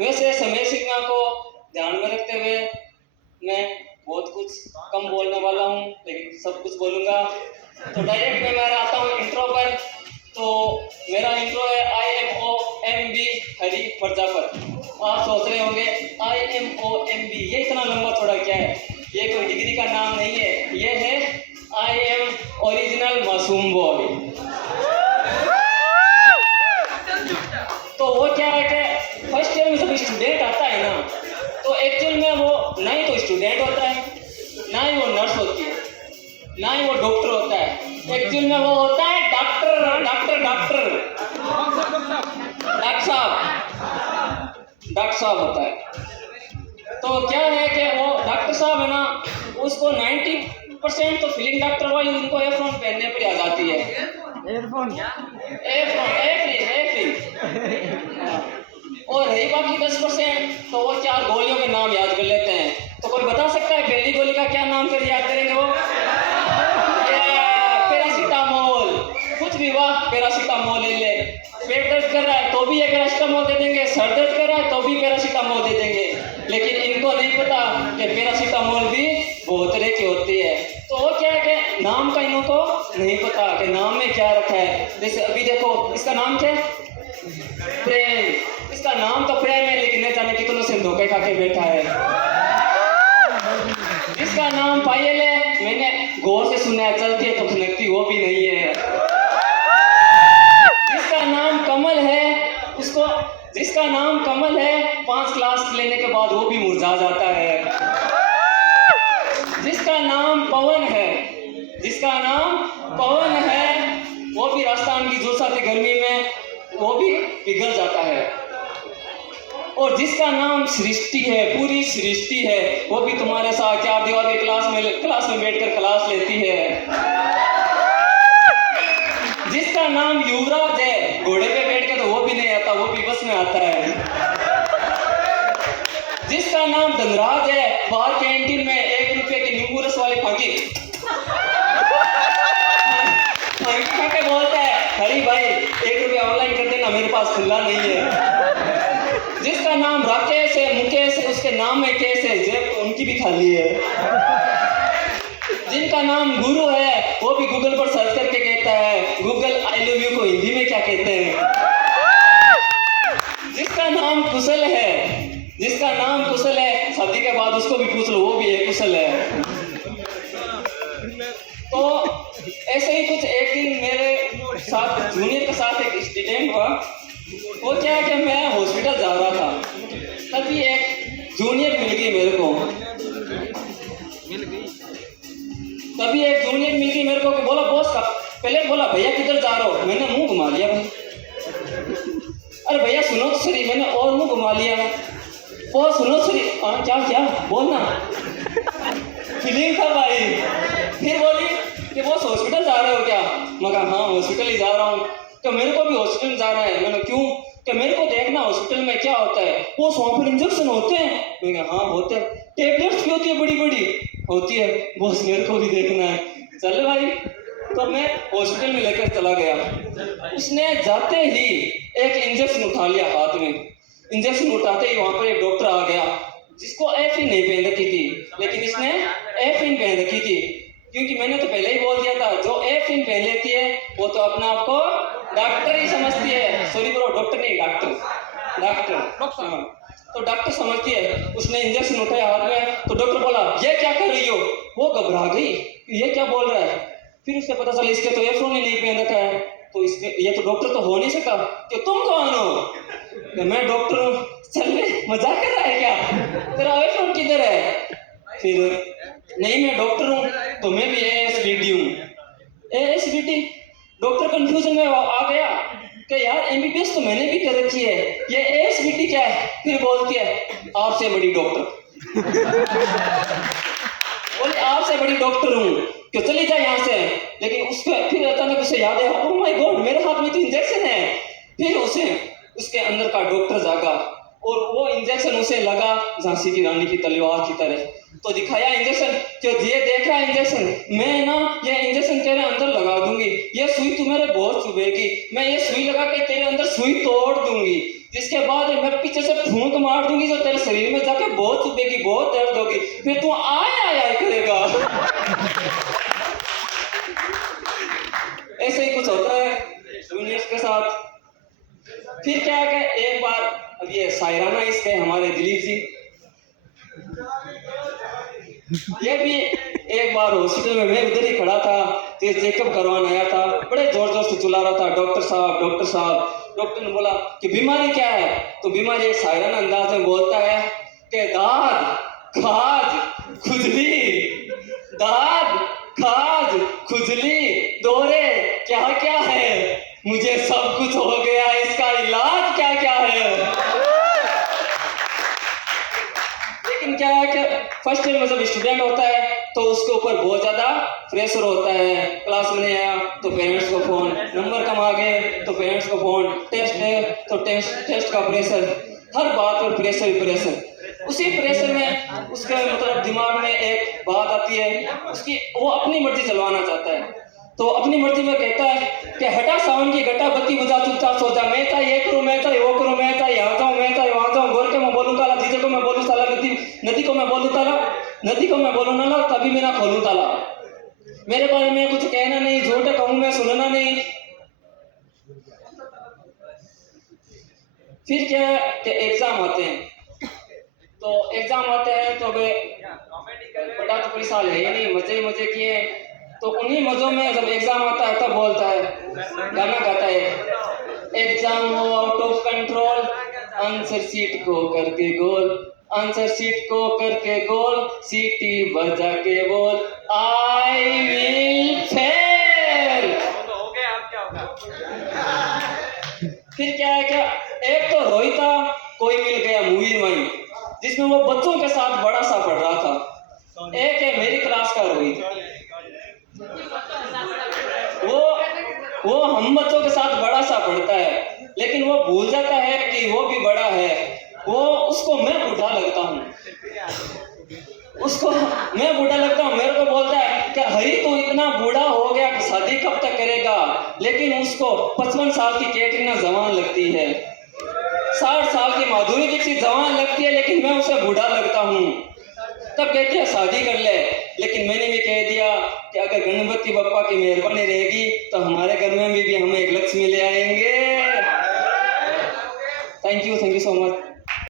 वैसे समय सीमा को ध्यान में रखते हुए मैं बहुत कुछ कम बोलने वाला हूँ, लेकिन सब कुछ बोलूँगा। तो डायरेक्ट मैं आता हूँ इंट्रो पर। तो मेरा इंट्रो है IMOMB हरी मिर्जापुर। आप सोच रहे होंगे IMOMB ये इतना लंबा थोड़ा क्या है? ये कोई डिग्री का नाम नहीं है, ये है I am ओरिजिनल मासूम बॉय। तो वो क्या है कि फर्स्ट ईयर में जब स्टूडेंट आता है ना, तो एक्चुअल में वो ना ही तो स्टूडेंट होता है, ना ही वो नर्स होती है, ना ही वो डॉक्टर होता है। एक्चुअल में वो होता है डॉक्टर साहब होता है। तो क्या है कि वो डॉक्टर साहब है ना, उसको 90% तो फीलिंग डॉक्टर वाली उनको एयरफोन पहनने पर आ जाती है। एयरफोन और रही बाकी 10% तो वो 4 गोलियों के नाम याद कर लेते हैं। तो कोई बता सकता है पहली गोली का क्या नाम कर याद करेंगे वो? पैरासीटामोल। कुछ भी वाह, पैरासीटामोल ले ले। पेट दर्द कर रहा है तो भी ये पैरासीटामोल दे देंगे, सर दर्द कर रहा है तो भी पैरासीटामोल दे देंगे। लेकिन इनको नहीं पता कि पैरासीटामोल भी बहुत तरह की होती है। तो वो क्या है कि नाम का इनको नहीं पता कि नाम में क्या रखा है। जैसे अभी देखो, इसका नाम क्या है? प्रेम। इसका नाम तो प्रेम है, लेकिन न जाने कितनों से धोखे खा के बैठा है। इसका नाम पायल है, मैंने गौर से सुना है, चलती है तो खनकती वो भी नहीं है। जिसका नाम कमल है, उसको जिसका नाम कमल है 5 क्लास लेने के बाद वो भी मुरझा जाता है। जिसका नाम पवन है वो भी राजस्थान की जोशाती गर्मी में वो भी पिघल जाता है। और जिसका नाम सृष्टि है, पूरी सृष्टि है, वो भी तुम्हारे साथ 4 दीवार के क्लास में बैठकर क्लास लेती है। जिसका नाम युवराज है, घोड़े पे बैठ के तो वो भी नहीं आता, वो भी बस में आता है। जिसका नाम धनराज है, बाहर कैंटीन में 1 रुपए की नींबू रस वाली फांकी के बोलता है, हरी भाई 1 रुपया ऑनलाइन कर देना, मेरे पास खुला नहीं है। जिसका नाम राकेश है, मुकेश है, उसके नाम में केस है, जेब उनकी भी खाली है। जिनका नाम गुरु है, वो भी गूगल पर सर्च करके कहता है, गूगल आई लव यू को हिंदी में क्या कहते हैं। जिसका नाम कुशल है, शादी के बाद उसको भी पूछ लो, वो भी एक कुशल है। तो ऐसे ही कुछ एक दिन मेरे साथ जूनियर के साथ एक स्टूडेंट हुआ। वो क्या है कि मैं हॉस्पिटल जा रहा था, तभी एक जूनियर मिल गई मेरे को कि बोला बॉस का, पहले बोला भैया किधर जा रहे हो? मैंने मुंह घुमा लिया भाई। अरे भैया सुनो तो सही, मैंने और मुंह घुमा लिया। बॉस सुनो सही, क्या बोलना फीलिंग था भाई। फिर बोली कि बॉस हॉस्पिटल जा रहे हो क्या? मैं कहा हाँ हॉस्पिटल ही जा रहा हूँ। तो मेरे को भी हॉस्पिटल जाना है। मैंने क्यों? कि मेरे को देखना हॉस्पिटल में क्या होता है। वो वहाँ पर इंजेक्शन होते हैं? मैं कहा हाँ होते हैं। टेबलेट्स भी होती है, बड़ी होती है। बॉस मेरे को भी देखना है। चल भाई, तो मैं हॉस्पिटल में लेकर चला गया। उसने जाते ही एक इंजेक्शन उठा लिया हाथ में। इंजेक्शन उठाते ही वहाँ पर एक डॉक्टर आ गया, जिसको एफिन नहीं पहन रखी थी, लेकिन इसने एफिन पहन रखी थी। क्योंकि मैंने तो पहले ही बोल दिया था, जो एफिन पहन लेती है वो तो अपने आप को डॉक्टर ही समझती है। सॉरी ब्रो, डॉक्टर नहीं, डॉक्टर। तो डॉक्टर समझती है। उसने इंजेक्शन उठाया हाथ में, तो डॉक्टर बोला ये क्या कर रही हो? वो घबरा गई, ये क्या बोल रहा है। फिर उससे पता चला इसके तो एयरफोन ही नहीं पहन रखा है, तो इसके ये तो डॉक्टर तो हो नहीं सकता। कि तुम कौन हो? मैं डॉक्टर हूँ। चल मजाक कर रहा है क्या? तेरा एयरफोन किधर है? फिर नहीं मैं डॉक्टर हूँ, तो मैं भी ASBD हूँ। ASBD? डॉक्टर कंफ्यूजन में आ गया कि यार MBBS तो मैंने भी कर रखी है, ये ASBD क्या है? फिर बोलती है आपसे बड़ी डॉक्टर। बोले आपसे बड़ी डॉक्टर हूँ, क्यों चली जाए यहाँ से। लेकिन उसके फिर अचानक उसे याद है, ओह माय गॉड मेरे हाथ में तो इंजेक्शन है। फिर उसके अंदर का डॉक्टर जागा और वो इंजेक्शन उसे लगा झांसी की रानी की तलवार की तरह। तो दिखाया इंजेक्शन, जो ये देखा इंजेक्शन, मैं ना ये इंजेक्शन तेरे अंदर लगा दूंगी, ये सुई तुम्हारे बहुत चुभेगी, मैं ये सुई लगा के तेरे अंदर सुई तोड़ दूंगी, जिसके बाद मैं पीछे से फूंक मार दूंगी जो तेरे शरीर में जाके बहुत चुभेगी, बहुत दर्द होगी, फिर तू आया करेगा। ऐसे ही कुछ होता है जूनियर्स के साथ। फिर क्या है कि एक बार, अब ये शायराना इसके हमारे दिलीप जी, ये भी एक बार हॉस्पिटल में, मैं उधर ही खड़ा था, तो चेकअप करवाने आया था, बड़े जोर जोर से चिल्ला रहा था, डॉक्टर साहब डॉक्टर साहब। डॉक्टर ने बोला कि बीमारी क्या है, तो बीमारी शायराना अंदाज में बोलता है कि दाद खाज खुजली, दाद खाज खुजली दौरे क्या क्या है, मुझे सब कुछ हो गया, इसका इलाज क्या क्या है। लेकिन क्या है कि फर्स्ट ईयर में जब स्टूडेंट होता है तो उसके ऊपर बहुत ज्यादा प्रेशर होता है, क्लास में नहीं आया तो पेरेंट्स को फोन, नंबर कम आ गए तो पेरेंट्स को फोन, टेस्ट है तो टेस्ट का प्रेशर, हर बात पर प्रेशर। उसी प्रेशर में उसके मतलब दिमाग में एक बात आती है, उसकी वो अपनी मर्जी चलवाना चाहता है, तो अपनी मर्जी में कहता है कि हटा सावन की घटा, बत्ती बुझा, चुपचाप सो जा, मैं चाहे ये करूँ, मैं चाहे वो करूँ, मैं चाहे यहाँ जाऊँ, मैं चाहे वहाँ जाऊँ, गोर के मैं बोलूँ ताला, जीजे को मैं बोलूँ ताला, नदी को मैं बोलूँ ताला, नदी को मैं बोलूँ नाला, तभी मैं ना खोलूँ ताला, मेरे बारे में कुछ कहना नहीं, झूठ कहूँ मैं सुनना नहीं। फिर क्या है कि एग्जाम आते हैं, तो एग्जाम आते हैं तो पढ़ा तो कोई साल है ही नहीं, मजे ही मजे किए, तो उन्हीं मजों में जब एग्जाम आता है तब बोलता है, गाना गाता है, एग्जाम हो out of control, answer sheet को करके गोल, आंसर शीट को करके गोल, सीटी बजा के बोल, आई विल फेल। फिर क्या है, क्या एक तो रोहिता कोई मिल गया मूवी में, जिसमें वो बच्चों के साथ बड़ा सा पढ़ रहा था, एक है मेरी क्लास का रोहित, वो हम बच्चों के साथ बड़ा सा पढ़ता है, लेकिन वो भूल जाता है कि वो भी बड़ा है, उसको मैं बूढ़ा लगता हूँ, उसको मैं बूढ़ा लगता हूँ, मेरे को बोलता है कि हरी तो इतना बूढ़ा हो गया कि शादी कब तक करेगा, लेकिन उसको 55 साल की कैटरीना जवान लगती है, 60 साल की माधुरी दीक्षित जवान लगती है, लेकिन मैं उसे बूढ़ा लगता हूँ। तब कहती है शादी कर ले, लेकिन मैंने भी कह दिया कि अगर गणपति बप्पा की मेहरबानी रहेगी तो हमारे घर में भी हम एक लक्ष्मी ले आएंगे। Thank you so much.